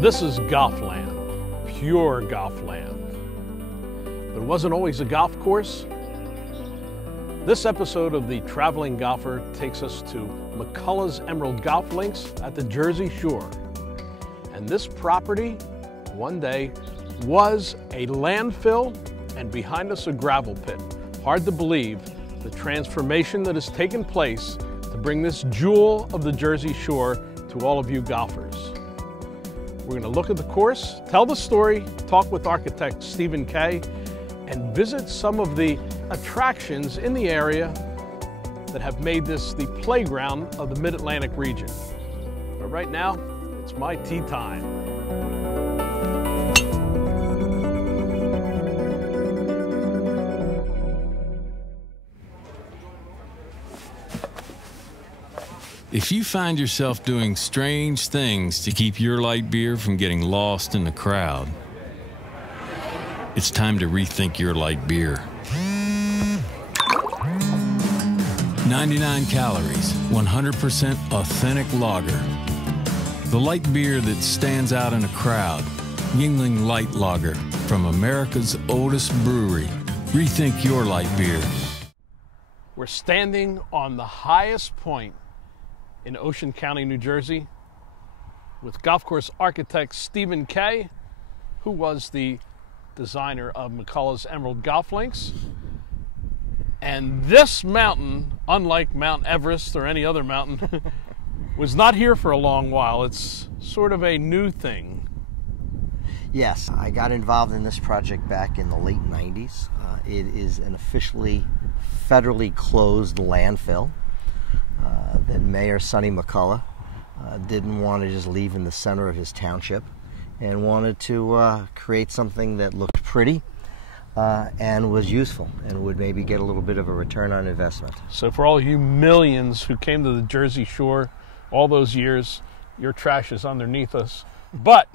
This is golf land, pure golf land. But it wasn't always a golf course. This episode of The Traveling Golfer takes us to McCullough's Emerald Golf Links at the Jersey Shore. And this property, one day, was a landfill and behind us a gravel pit. Hard to believe the transformation that has taken place to bring this jewel of the Jersey Shore to all of you golfers. We're going to look at the course, tell the story, talk with architect Stephen Kay, and visit some of the attractions in the area that have made this the playground of the Mid-Atlantic region. But right now, it's my tee time. If you find yourself doing strange things to keep your light beer from getting lost in the crowd, it's time to rethink your light beer. 99 calories, 100% authentic lager. The light beer that stands out in a crowd. Yuengling Light Lager from America's oldest brewery. Rethink your light beer. We're standing on the highest point in Ocean County, New Jersey, with golf course architect Stephen Kay, who was the designer of McCullough's Emerald Golf Links. And this mountain, unlike Mount Everest or any other mountain, was not here for a long while. It's sort of a new thing. Yes, I got involved in this project back in the late 90s. It is an officially federally closed landfill that Mayor Sonny McCullough didn't want to just leave in the center of his township and wanted to create something that looked pretty and was useful and would maybe get a little bit of a return on investment. So for all you millions who came to the Jersey Shore all those years, your trash is underneath us, but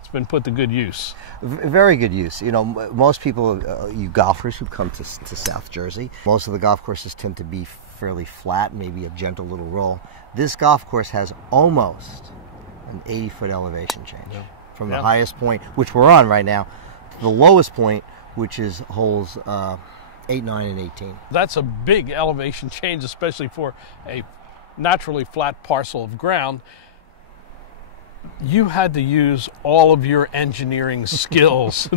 it's been put to good use. Very good use. You know, most people, you golfers who come to South Jersey, most of the golf courses tend to be fairly flat, maybe a gentle little roll. This golf course has almost an 80-foot elevation change from the highest point, which we're on right now, to the lowest point, which is holes 8, 9, and 18. That's a big elevation change, especially for a naturally flat parcel of ground. You had to use all of your engineering skills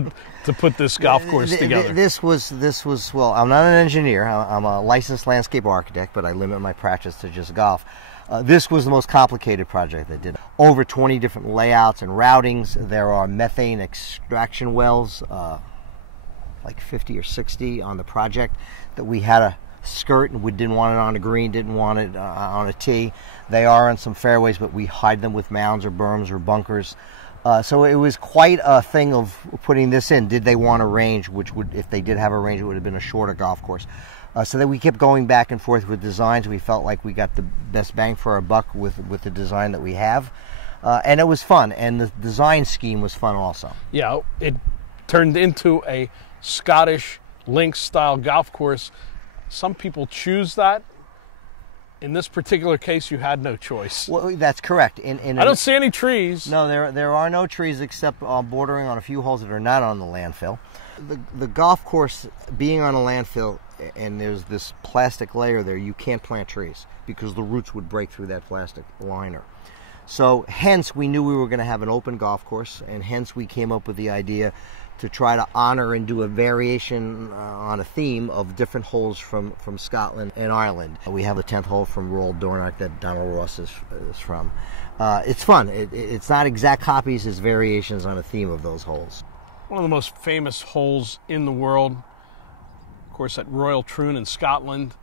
to put this golf course together. This was, well, I'm not an engineer. I'm a licensed landscape architect, but I limit my practice to just golf. This was the most complicated project I did. Over 20 different layouts and routings. There are methane extraction wells, like 50 or 60 on the project that we had to skirt, and we didn't want it on a green, didn't want it on a tee. They are on some fairways, but we hide them with mounds or berms or bunkers. So it was quite a thing of putting this in. Did they want a range, which would, if they did have a range, it would have been a shorter golf course. So that we kept going back and forth with designs. We felt like we got the best bang for our buck with the design that we have. And it was fun, and the design scheme was fun also. Yeah, it turned into a Scottish links style golf course. Some people choose that. In this particular case, you had no choice. Well, that's correct. I don't see any trees. No, there are no trees except bordering on a few holes that are not on the landfill. The golf course being on a landfill, and there's this plastic layer there, you can't plant trees because the roots would break through that plastic liner. So hence we knew we were going to have an open golf course, and hence we came up with the idea to try to honor and do a variation on a theme of different holes from Scotland and Ireland. We have the 10th hole from Royal Dornoch that Donald Ross is from. It's fun. It's not exact copies, it's variations on a theme of those holes. One of the most famous holes in the world, of course, at Royal Troon in Scotland.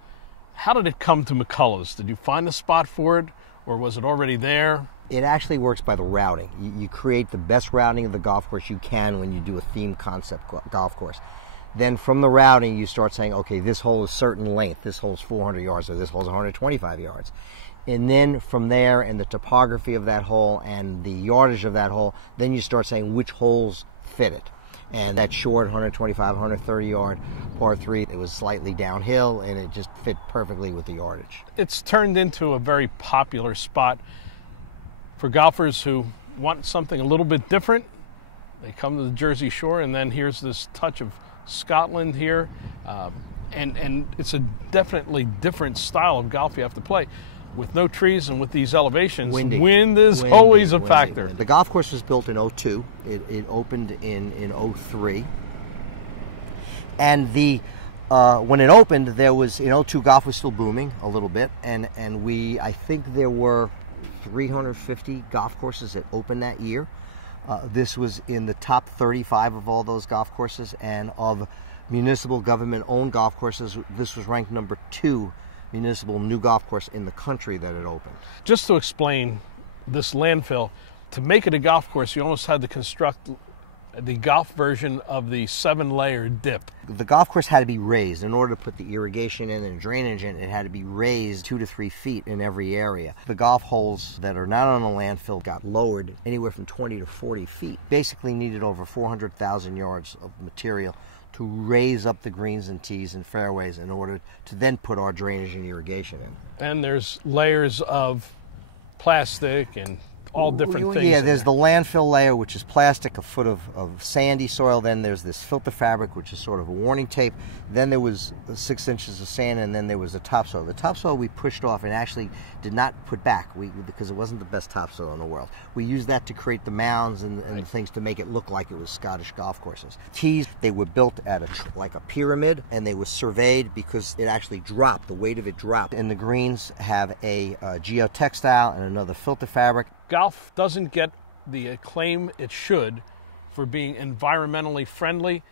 How did it come to McCullough's? Did you find a spot for it, or was it already there? It actually works by the routing. You create the best routing of the golf course you can when you do a theme concept golf course. Then from the routing, you start saying, okay, this hole is certain length, this hole's 400 yards, or this hole's 125 yards. And then from there, and the topography of that hole and the yardage of that hole, then you start saying which holes fit it. And that short 125, 130 yard par 3, it was slightly downhill, and it just fit perfectly with the yardage. It's turned into a very popular spot for golfers who want something a little bit different, they come to the Jersey Shore, and then here's this touch of Scotland here. And it's a definitely different style of golf you have to play. With no trees and with these elevations, wind is always a factor. The golf course was built in '02. It opened in '03. And when it opened, there was, in '02, golf was still booming a little bit. And I think there were 350 golf courses that opened that year. This was in the top 35 of all those golf courses, and of municipal government-owned golf courses, this was ranked number 2 municipal new golf course in the country that it opened. Just to explain this landfill, to make it a golf course, you almost had to construct the golf version of the 7-layer dip. The golf course had to be raised. In order to put the irrigation in and drainage in, it had to be raised 2 to 3 feet in every area. The golf holes that are not on the landfill got lowered anywhere from 20 to 40 feet. Basically needed over 400,000 yards of material to raise up the greens and tees and fairways in order to then put our drainage and irrigation in. And there's layers of plastic and all different things. Yeah, there's the landfill layer, which is plastic, a foot of sandy soil. Then there's this filter fabric, which is sort of a warning tape. Then there was 6 inches of sand, and then there was the topsoil. The topsoil we pushed off and actually did not put back because it wasn't the best topsoil in the world. We used that to create the mounds and the things to make it look like it was Scottish golf courses. Tees, they were built at like a pyramid, and they were surveyed because it actually dropped. The weight of it dropped. And the greens have a geotextile and another filter fabric. Golf doesn't get the acclaim it should for being environmentally friendly.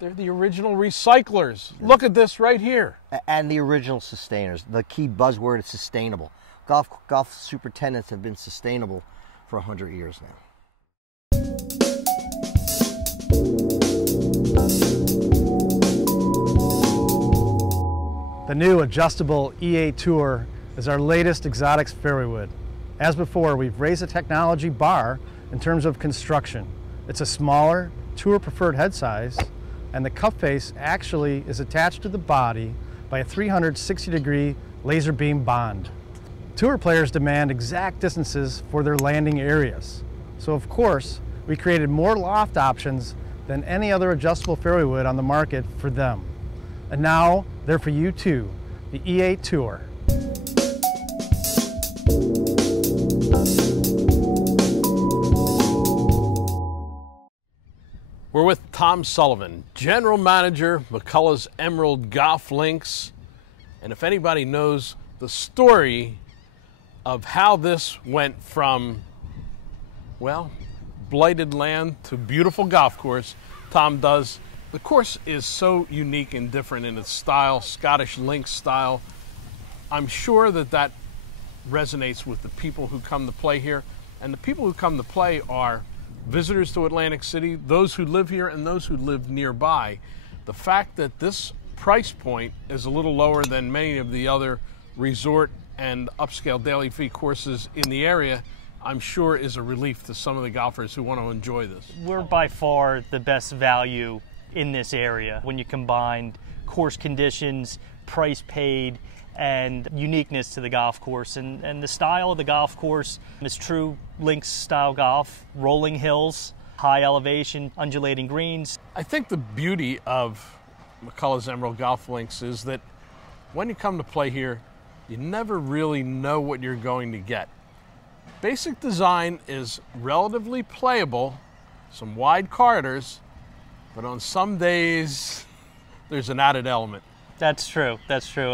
They're the original recyclers. Yeah. Look at this right here. And the original sustainers. The key buzzword is sustainable. Golf superintendents have been sustainable for 100 years now. The new adjustable EA Tour is our latest exotics fairway wood. As before, we've raised the technology bar in terms of construction. It's a smaller, tour-preferred head size, and the cup face actually is attached to the body by a 360-degree laser beam bond. Tour players demand exact distances for their landing areas. So of course, we created more loft options than any other adjustable fairway wood on the market for them. And now, they're for you too, the EA Tour. We're with Tom Sullivan, General Manager, McCullough's Emerald Golf Links. And if anybody knows the story of how this went from, well, blighted land to beautiful golf course, Tom does. The course is so unique and different in its style, Scottish links style. I'm sure that resonates with the people who come to play here. And the people who come to play are visitors to Atlantic City, those who live here and those who live nearby. The fact that this price point is a little lower than many of the other resort and upscale daily fee courses in the area, I'm sure is a relief to some of the golfers who want to enjoy this. We're by far the best value in this area when you combine course conditions, price paid, and uniqueness to the golf course. And the style of the golf course is true links style golf, rolling hills, high elevation, undulating greens. I think the beauty of McCullough's Emerald Golf Links is that when you come to play here, you never really know what you're going to get. Basic design is relatively playable, some wide corridors, but on some days there's an added element. That's true,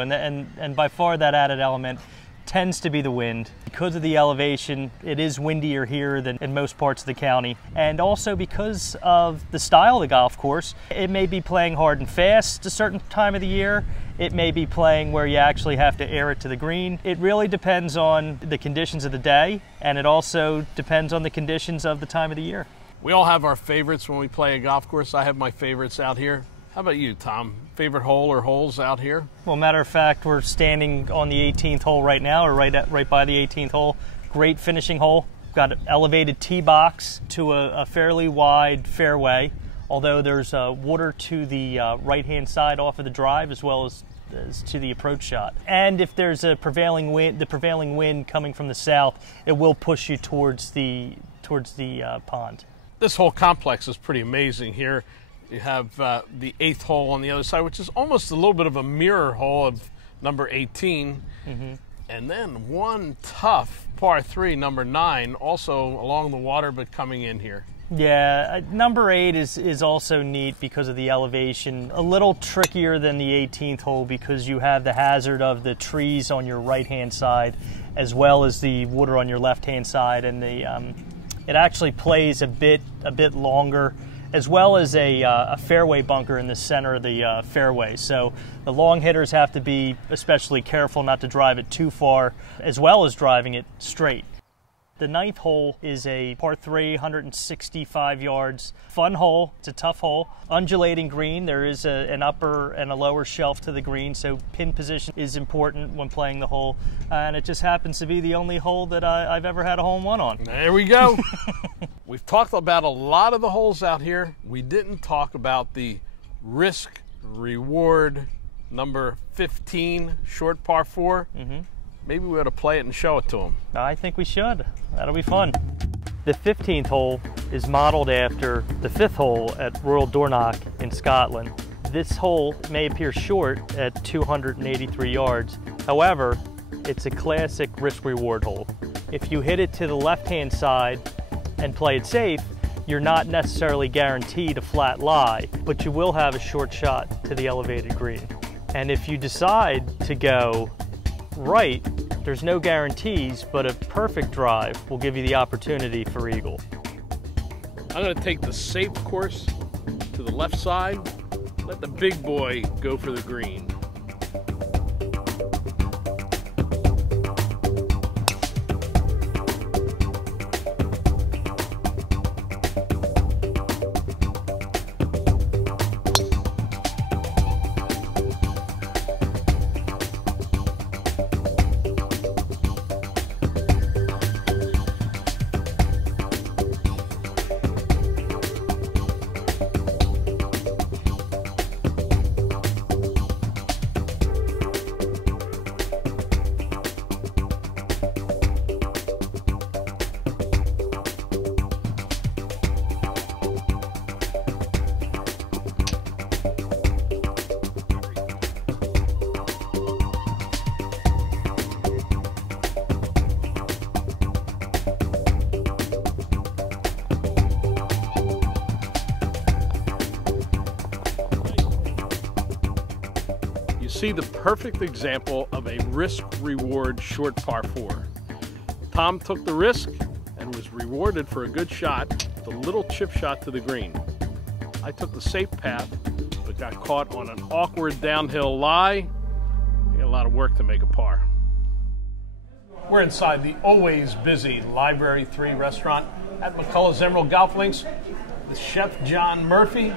and by far that added element tends to be the wind. Because of the elevation, it is windier here than in most parts of the county. And also because of the style of the golf course, it may be playing hard and fast a certain time of the year. It may be playing where you actually have to air it to the green. It really depends on the conditions of the day, and it also depends on the conditions of the time of the year. We all have our favorites when we play a golf course. I have my favorites out here. How about you, Tom? Favorite hole or holes out here? Well, matter of fact, we're standing on the 18th hole right now, or right by the 18th hole. Great finishing hole. Got an elevated tee box to a fairly wide fairway, although there's water to the right-hand side off of the drive as well as to the approach shot. And if there's a prevailing wind, the prevailing wind coming from the south, it will push you towards the towards the pond. This whole complex is pretty amazing here. You have the 8th hole on the other side, which is almost a little bit of a mirror hole of number 18. Mm-hmm. And then one tough par 3, number 9, also along the water but coming in here. Yeah, number 8 is also neat because of the elevation. A little trickier than the 18th hole because you have the hazard of the trees on your right-hand side as well as the water on your left-hand side, and it actually plays a bit longer, as well as a fairway bunker in the center of the fairway. So the long hitters have to be especially careful not to drive it too far, as well as driving it straight. The 9th hole is a par 3, 165 yards. Fun hole. It's a tough hole. Undulating green. There is an upper and a lower shelf to the green, so pin position is important when playing the hole. And it just happens to be the only hole that I've ever had a hole-in-one on. There we go. We've talked about a lot of the holes out here. We didn't talk about the risk-reward number 15 short par 4. Mm-hmm. Maybe we ought to play it and show it to them. I think we should. That'll be fun. The 15th hole is modeled after the 5th hole at Royal Dornoch in Scotland. This hole may appear short at 283 yards. However, it's a classic risk-reward hole. If you hit it to the left-hand side and play it safe, you're not necessarily guaranteed a flat lie, but you will have a short shot to the elevated green. And if you decide to go right, there's no guarantees, but a perfect drive will give you the opportunity for eagle. I'm going to take the safe course to the left side, let the big boy go for the green. See the perfect example of a risk-reward short par 4. Tom took the risk and was rewarded for a good shot, the little chip shot to the green. I took the safe path, but got caught on an awkward downhill lie. I got a lot of work to make a par. We're inside the always busy Library 3 restaurant at McCullough's Emerald Golf Links with Chef John Murphy.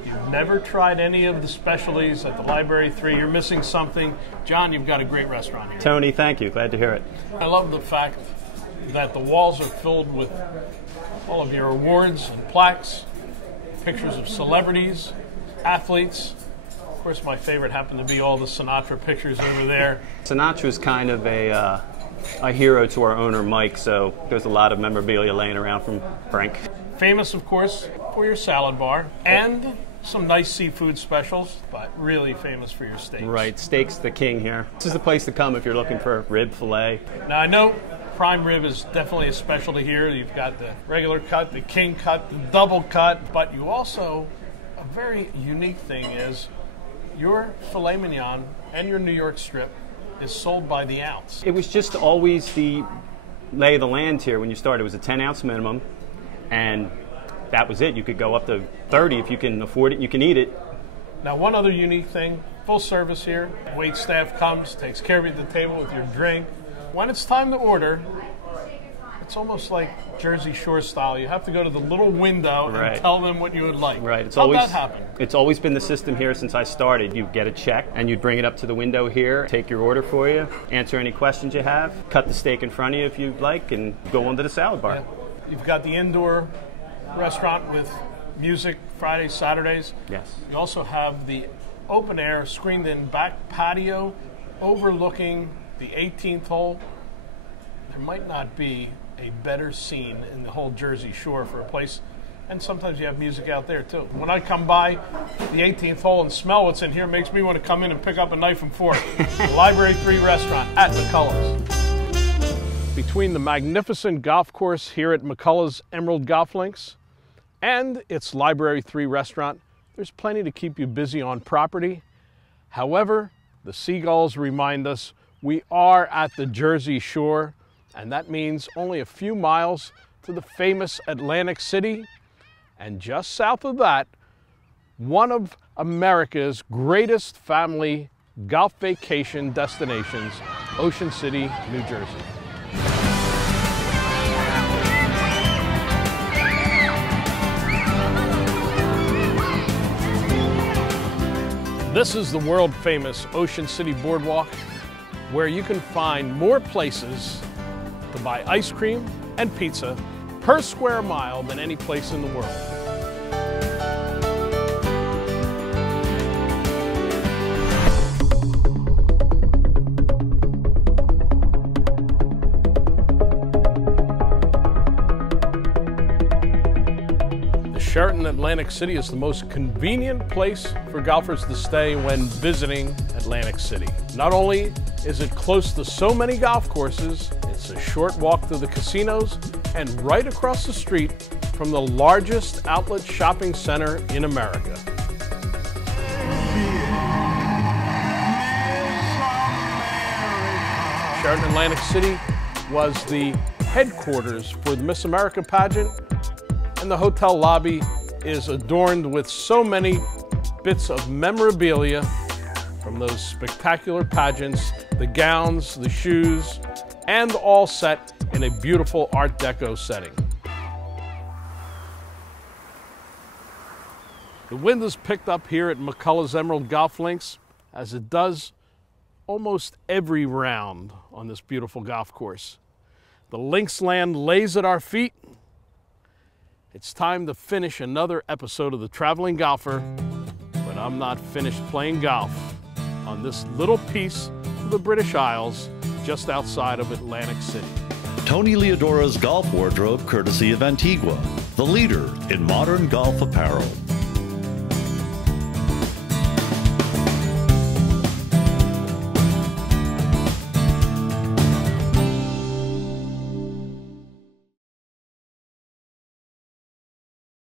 If you've never tried any of the specialties at the Library 3, you're missing something. John, you've got a great restaurant here. Tony, thank you. Glad to hear it. I love the fact that the walls are filled with all of your awards and plaques, pictures of celebrities, athletes. Of course, my favorite happened to be all the Sinatra pictures over there. Sinatra's kind of a hero to our owner, Mike, so there's a lot of memorabilia laying around from Frank. Famous, of course, for your salad bar and some nice seafood specials, but really famous for your steaks. Right, steak's the king here. This is the place to come if you're looking for rib fillet. Now, I know prime rib is definitely a specialty here. You've got the regular cut, the king cut, the double cut, but you also, a very unique thing is your filet mignon and your New York strip is sold by the ounce. It was just always the lay of the land here when you started. It was a 10-ounce minimum, and that was it. You could go up to 30 if you can afford it and you can eat it. Now, one other unique thing, full service here. Wait staff comes, takes care of you at the table with your drink. When it's time to order, it's almost like Jersey Shore style. You have to go to the little window and tell them what you would like. Right. How'd that happen? It's always been the system here since I started. You get a check and you'd bring it up to the window here, take your order for you, answer any questions you have, cut the steak in front of you if you'd like, and go on to the salad bar. Yeah. You've got the indoor restaurant with music Fridays, Saturdays. Yes. You also have the open air screened in back patio overlooking the 18th hole. There might not be a better scene in the whole Jersey Shore for a place. And sometimes you have music out there too. When I come by the 18th hole and smell what's in here, it makes me want to come in and pick up a knife and fork. Library 3 restaurant at McCullough's. Between the magnificent golf course here at McCullough's Emerald Golf Links and its Library 3 restaurant, there's plenty to keep you busy on property. However, the seagulls remind us we are at the Jersey Shore, and that means only a few miles to the famous Atlantic City. And just south of that, one of America's greatest family golf vacation destinations, Ocean City, New Jersey. This is the world-famous Ocean City Boardwalk, where you can find more places to buy ice cream and pizza per square mile than any place in the world. Sheraton Atlantic City is the most convenient place for golfers to stay when visiting Atlantic City. Not only is it close to so many golf courses, it's a short walk to the casinos and right across the street from the largest outlet shopping center in America. Sheraton Atlantic City was the headquarters for the Miss America pageant, and the hotel lobby is adorned with so many bits of memorabilia from those spectacular pageants, the gowns, the shoes, and all set in a beautiful Art Deco setting. The wind is picked up here at McCullough's Emerald Golf Links, as it does almost every round on this beautiful golf course. The links land lays at our feet. It's time to finish another episode of The Traveling Golfer, but I'm not finished playing golf on this little piece of the British Isles just outside of Atlantic City. Tony Leodora's golf wardrobe, courtesy of Antigua, the leader in modern golf apparel.